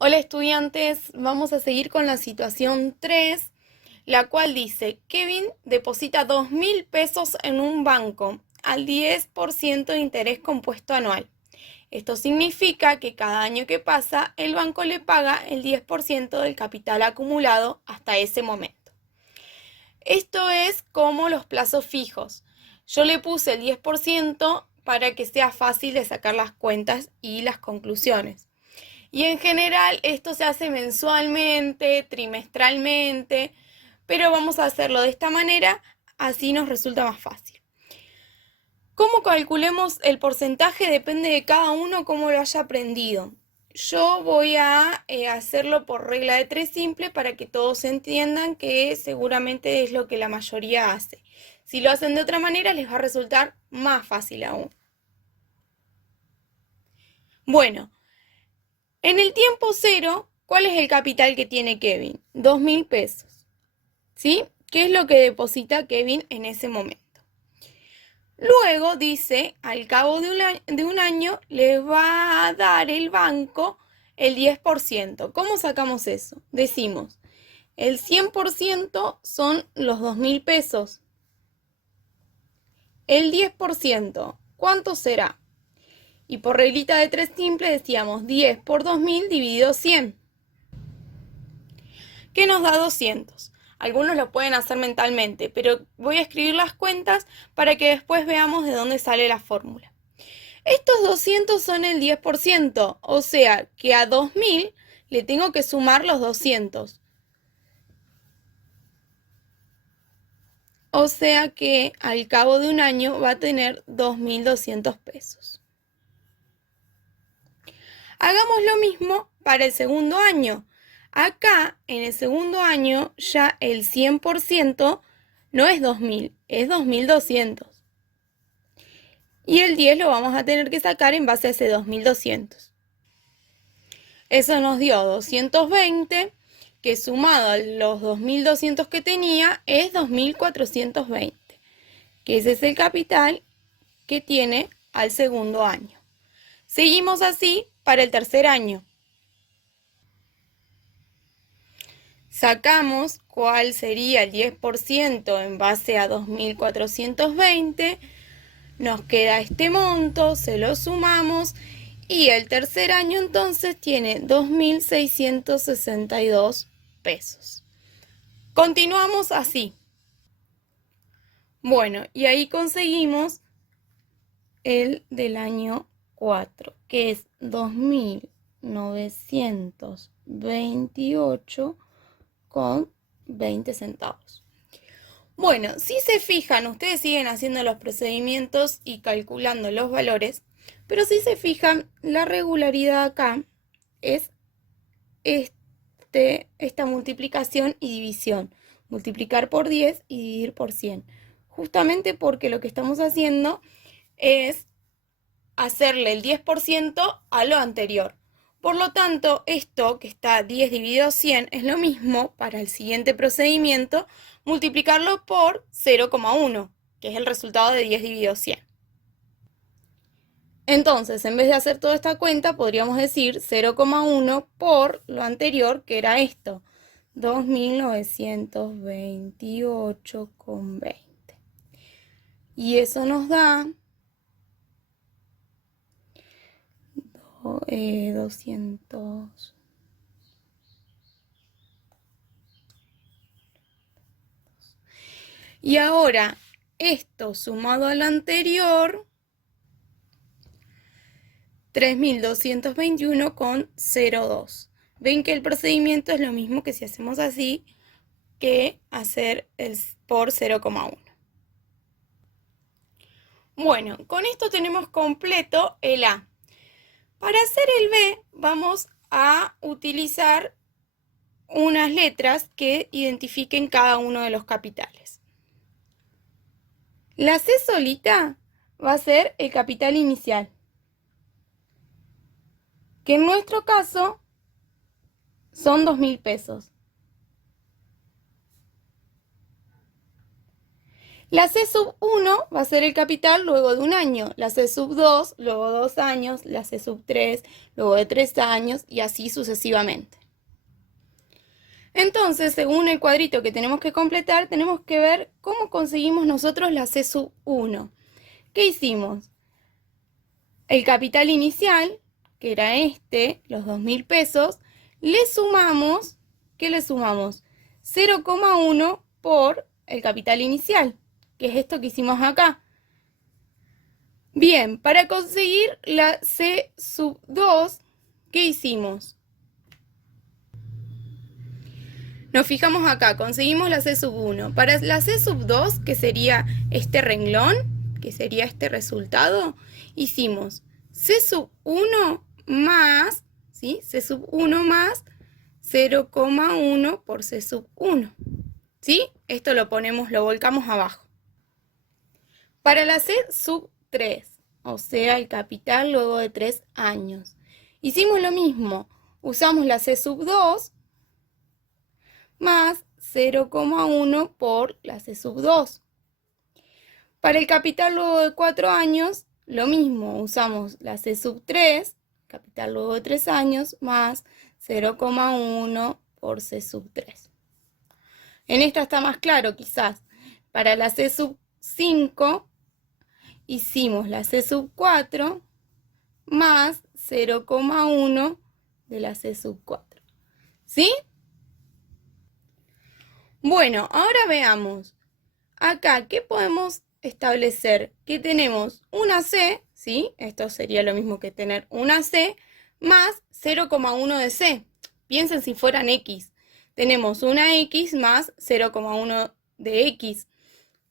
Hola estudiantes, vamos a seguir con la situación 3, la cual dice, Kevin deposita 2.000 pesos en un banco al 10% de interés compuesto anual. Esto significa que cada año que pasa, el banco le paga el 10% del capital acumulado hasta ese momento. Esto es como los plazos fijos. Yo le puse el 10% para que sea fácil de sacar las cuentas y las conclusiones. Y en general esto se hace mensualmente, trimestralmente, pero vamos a hacerlo de esta manera, así nos resulta más fácil. ¿Cómo calculemos el porcentaje? Depende de cada uno cómo lo haya aprendido. Yo voy a hacerlo por regla de 3 simple para que todos entiendan que seguramente es lo que la mayoría hace. Si lo hacen de otra manera les va a resultar más fácil aún. Bueno, en el tiempo cero, ¿cuál es el capital que tiene Kevin? 2.000 pesos. ¿Sí? ¿Qué es lo que deposita Kevin en ese momento? Luego dice, al cabo de un año, le va a dar el banco el 10%. ¿Cómo sacamos eso? Decimos, el 100% son los 2.000 pesos. El 10%, ¿cuánto será? Y por reglita de 3 simple decíamos 10 por 2.000 dividido 100. Que nos da 200. Algunos lo pueden hacer mentalmente, pero voy a escribir las cuentas para que después veamos de dónde sale la fórmula. Estos 200 son el 10%, o sea que a 2.000 le tengo que sumar los 200. O sea que al cabo de un año va a tener 2.200 pesos. Hagamos lo mismo para el segundo año. Acá, en el segundo año, ya el 100% no es 2.000, es 2.200. Y el 10 lo vamos a tener que sacar en base a ese 2.200. Eso nos dio 220, que sumado a los 2.200 que tenía es 2.420, que ese es el capital que tiene al segundo año. Seguimos así para el tercer año. Sacamos cuál sería el 10% en base a 2.420, nos queda este monto, se lo sumamos y el tercer año entonces tiene 2.662 pesos. Continuamos así. Bueno, y ahí conseguimos el del año 4, que es 2.928 con 20 centavos. Bueno, si se fijan, ustedes siguen haciendo los procedimientos y calculando los valores, pero si se fijan, la regularidad acá es esta multiplicación y división. Multiplicar por 10 y dividir por 100. Justamente porque lo que estamos haciendo es hacerle el 10% a lo anterior. Por lo tanto, esto que está 10 dividido 100 es lo mismo para el siguiente procedimiento, multiplicarlo por 0,1, que es el resultado de 10 dividido 100. Entonces, en vez de hacer toda esta cuenta, podríamos decir 0,1 por lo anterior, que era esto, 2.928,20. Y eso nos da 200. Y ahora, esto sumado al anterior, 3.221,02. Ven que el procedimiento es lo mismo que si hacemos así, que hacer el por 0,1. Bueno, con esto tenemos completo el A. Para hacer el B, vamos a utilizar unas letras que identifiquen cada uno de los capitales. La C solita va a ser el capital inicial, que en nuestro caso son 2.000 pesos. La C sub 1 va a ser el capital luego de un año, la C sub 2 luego de 2 años, la C sub 3 luego de 3 años y así sucesivamente. Entonces, según el cuadrito que tenemos que completar, tenemos que ver cómo conseguimos nosotros la C sub 1. ¿Qué hicimos? El capital inicial, que era los 2.000 pesos, le sumamos, ¿qué le sumamos? 0,1 por el capital inicial, que es esto que hicimos acá. Bien, para conseguir la C sub 2, ¿qué hicimos? Nos fijamos acá, conseguimos la C sub 1. Para la C sub 2, que sería este renglón, que sería este resultado, hicimos C sub 1 más, ¿sí? C sub 1 más 0,1 por C sub 1. ¿Sí? Esto lo volcamos abajo. Para la C sub 3, o sea, el capital luego de 3 años, hicimos lo mismo. Usamos la C sub 2 más 0,1 por la C sub 2. Para el capital luego de 4 años, lo mismo, usamos la C sub 3, capital luego de 3 años, más 0,1 por C sub 3. En esta está más claro quizás. Para la C sub 5, hicimos la C sub 4 más 0,1 de la C sub 4. ¿Sí? Bueno, ahora veamos. Acá, ¿qué podemos establecer? Que tenemos una C, ¿sí? Esto sería lo mismo que tener una C, más 0,1 de C. Piensen si fueran X. Tenemos una X más 0,1 de X.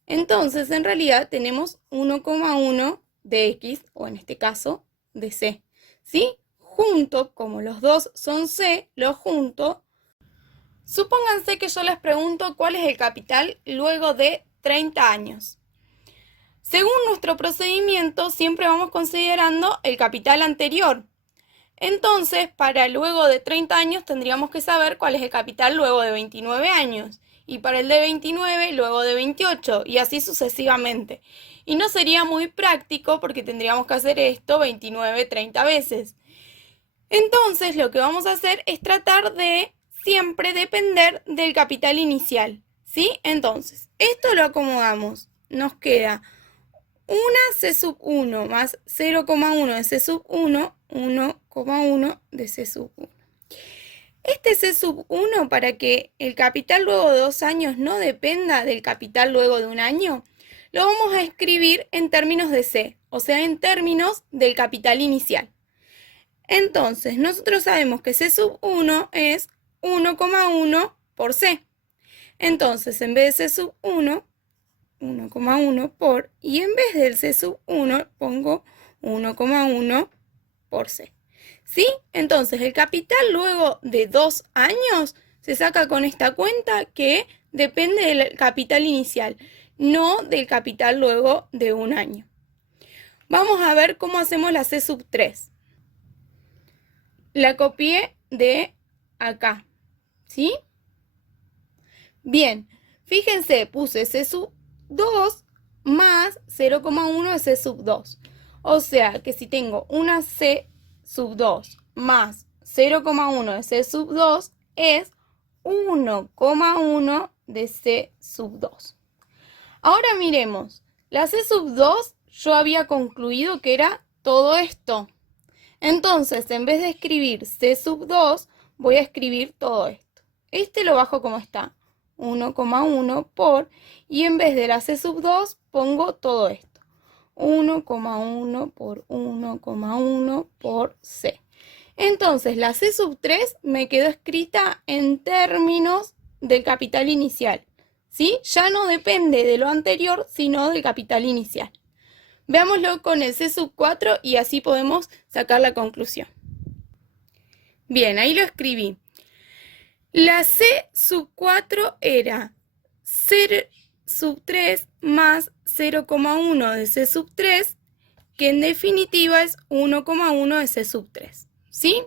Entonces, en realidad, tenemos 1,1 de X, o en este caso, de C. ¿Sí? Junto, como los dos son C, los junto. Supónganse que yo les pregunto cuál es el capital luego de 30 años. Según nuestro procedimiento, siempre vamos considerando el capital anterior. Entonces, para luego de 30 años tendríamos que saber cuál es el capital luego de 29 años. Y para el de 29, luego de 28, y así sucesivamente. Y no sería muy práctico porque tendríamos que hacer esto 29, 30 veces. Entonces, lo que vamos a hacer es tratar de siempre depender del capital inicial, ¿sí? Entonces, esto lo acomodamos. Nos queda una C sub 1 más 0,1 de C sub 1, 1,1 de C sub 1. Este C sub 1, para que el capital luego de 2 años no dependa del capital luego de un año, lo vamos a escribir en términos de C, o sea, en términos del capital inicial. Entonces, nosotros sabemos que C sub 1 es 1,1 por C. Entonces, en vez de C sub 1, 1,1 por, y en vez del C sub 1 pongo 1,1 por C. ¿Sí? Entonces, el capital luego de 2 años se saca con esta cuenta que depende del capital inicial, no del capital luego de un año. Vamos a ver cómo hacemos la C sub 3. La copié de acá, ¿sí? Bien, fíjense, puse C sub 2 más 0,1 de C sub 2. O sea que si tengo una C sub 2 más 0,1 de C sub 2 es 1,1 de C sub 2. Ahora miremos, la C sub 2 yo había concluido que era todo esto. Entonces, en vez de escribir C sub 2, voy a escribir todo esto. Este lo bajo como está, 1,1 por, y en vez de la C sub 2, pongo todo esto, 1,1 por 1,1 por C. Entonces, la C sub 3 me quedó escrita en términos del capital inicial, ¿sí? Ya no depende de lo anterior, sino del capital inicial. Veámoslo con el C sub 4 y así podemos sacar la conclusión. Bien, ahí lo escribí. La C sub 4 era 0 sub 3 más 0,1 de C sub 3, que en definitiva es 1,1 de C sub 3. ¿Sí?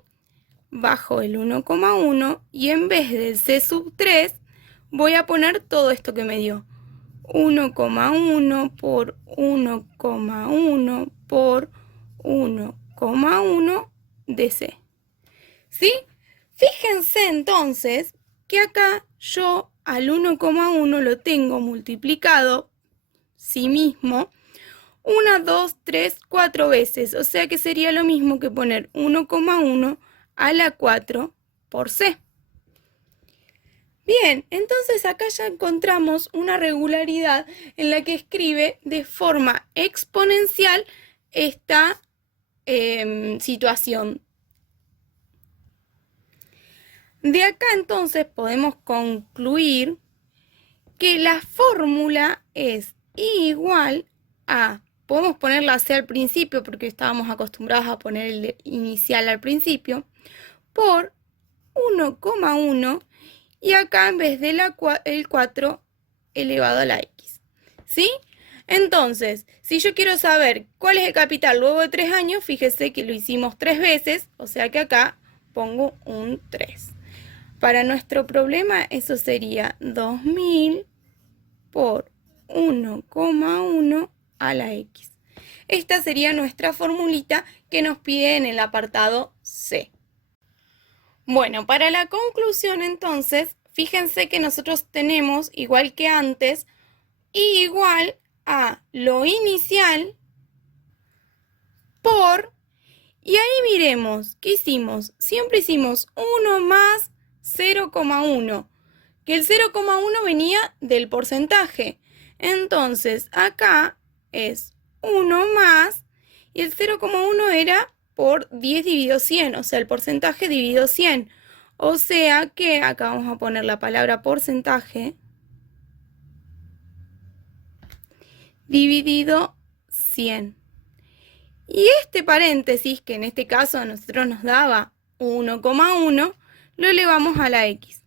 Bajo el 1,1 y en vez del C sub 3 voy a poner todo esto que me dio. 1,1 por 1,1 por 1,1 de C. ¿Sí? Fíjense entonces que acá yo al 1,1 lo tengo multiplicado sí mismo 1, 2, 3, 4 veces. O sea que sería lo mismo que poner 1,1 a la 4 por C. Bien, entonces acá ya encontramos una regularidad en la que escribe de forma exponencial esta situación. De acá entonces podemos concluir que la fórmula es I igual a, podemos ponerla C al principio porque estábamos acostumbrados a poner el inicial al principio, por 1,1 y acá en vez de el 4 elevado a la X. ¿Sí? Entonces, si yo quiero saber cuál es el capital luego de 3 años, fíjese que lo hicimos 3 veces, o sea que acá pongo un 3. Para nuestro problema eso sería 2000 por 1,1 a la X. Esta sería nuestra formulita que nos pide en el apartado C. Bueno, para la conclusión entonces, fíjense que nosotros tenemos, igual que antes, I igual a lo inicial por, y ahí miremos, ¿qué hicimos? Siempre hicimos 1 más 0,1, que el 0,1 venía del porcentaje. Entonces, acá es 1 más, y el 0,1 era por 10 dividido 100, o sea, el porcentaje dividido 100. O sea que acá vamos a poner la palabra porcentaje dividido 100. Y este paréntesis, que en este caso a nosotros nos daba 1,1, lo elevamos a la X.